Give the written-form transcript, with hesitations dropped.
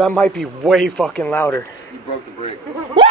That might be way fucking louder. You broke the brake. Woo!